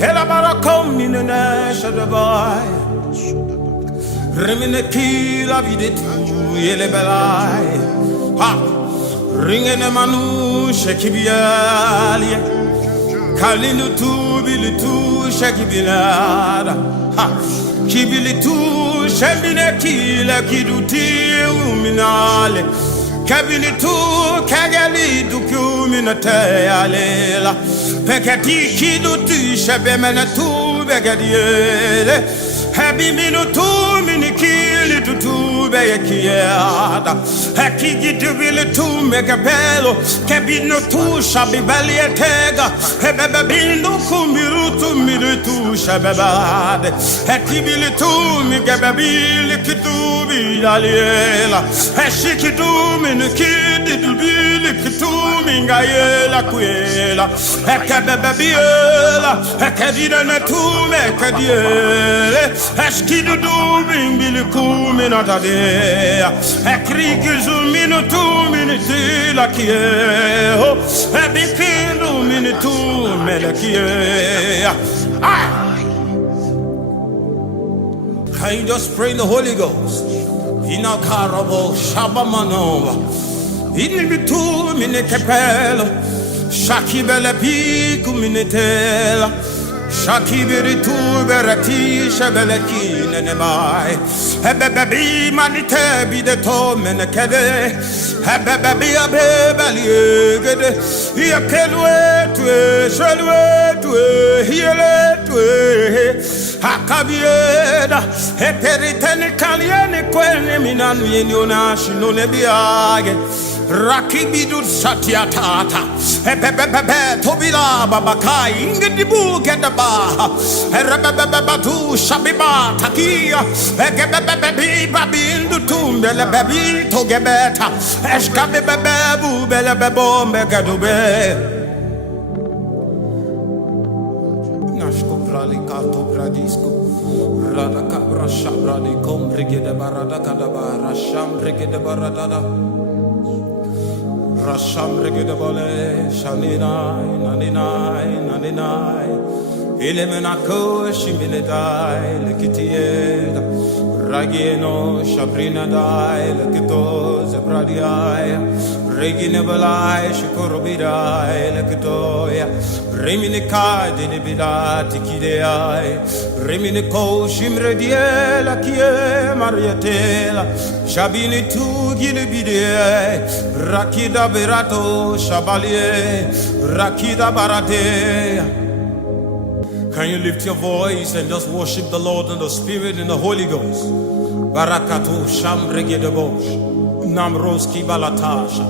Hela barakom minene shadabai. Remine kila videt yele belai. Ha. Ringene manu shekibiali. Kalinu tu bilitu shekibilada. Ha. Kibilitu shembine kila kiduti uminale. Kabilitu kagali duku minate alela. Pekati kiduti shebemene tu begadiele. Habi minutu minikili tutu beyekiada. Hakigi dubilitu megabelo. Kabino tu shabibali etega. Hebebe bindu kumirutu minutu shabebade. Hakibilitu migababili kitubi aliela. Hashikidu minikidi dubili kitumi ngayela kuela. Hakababiela. Hakadina natume kadiele. Eskidu dubing bilikumina tadea. Ekrigizu minutu miniti lakie. Ebikidu minutu melekie. Can you just pray in the Holy Ghost? Ina karabo shabamanova. Inibitu minekepelo. Shakibele piku minetela. Shakibiritu berati shabeleki nenemai. Hebebebi manite bideto menekede. Hebebebi abebali gede. Yakelwe tue, shelwe tue, hiele tue. Hakabieda. Heperitene kaliene kwene minanu yeniona shinone biage. Rakibidu satiatata. Hebebebe tobila babakai ingedibu kedaba. Hebebebebatu shabiba takia. Hebebebe babindu tumbele bebi togebeta. Eshkabebebu belebebo megadube. Nashko pralikato pradisco. Rada cabra shabrani comprigede barada kadaba. Rasham brigede baradada. Rasham regedabole, shaninai, naninai. Ilemenako, shimiledai, lekitieda. Ragieno, shabrina dai, lekito, zebradiai. Reginebalai, shikorobidai, lekitoya. Reminika, delibida, tikideai. Reminiko, shimrediela, kie, mariatela. Shabini tu gilibide. Rakida berato, shabalie. Rakida barate. Can you lift your voice and just worship the Lord in the Spirit and the Holy Ghost? Barakato, shambregedebosh. Namroski balatasha.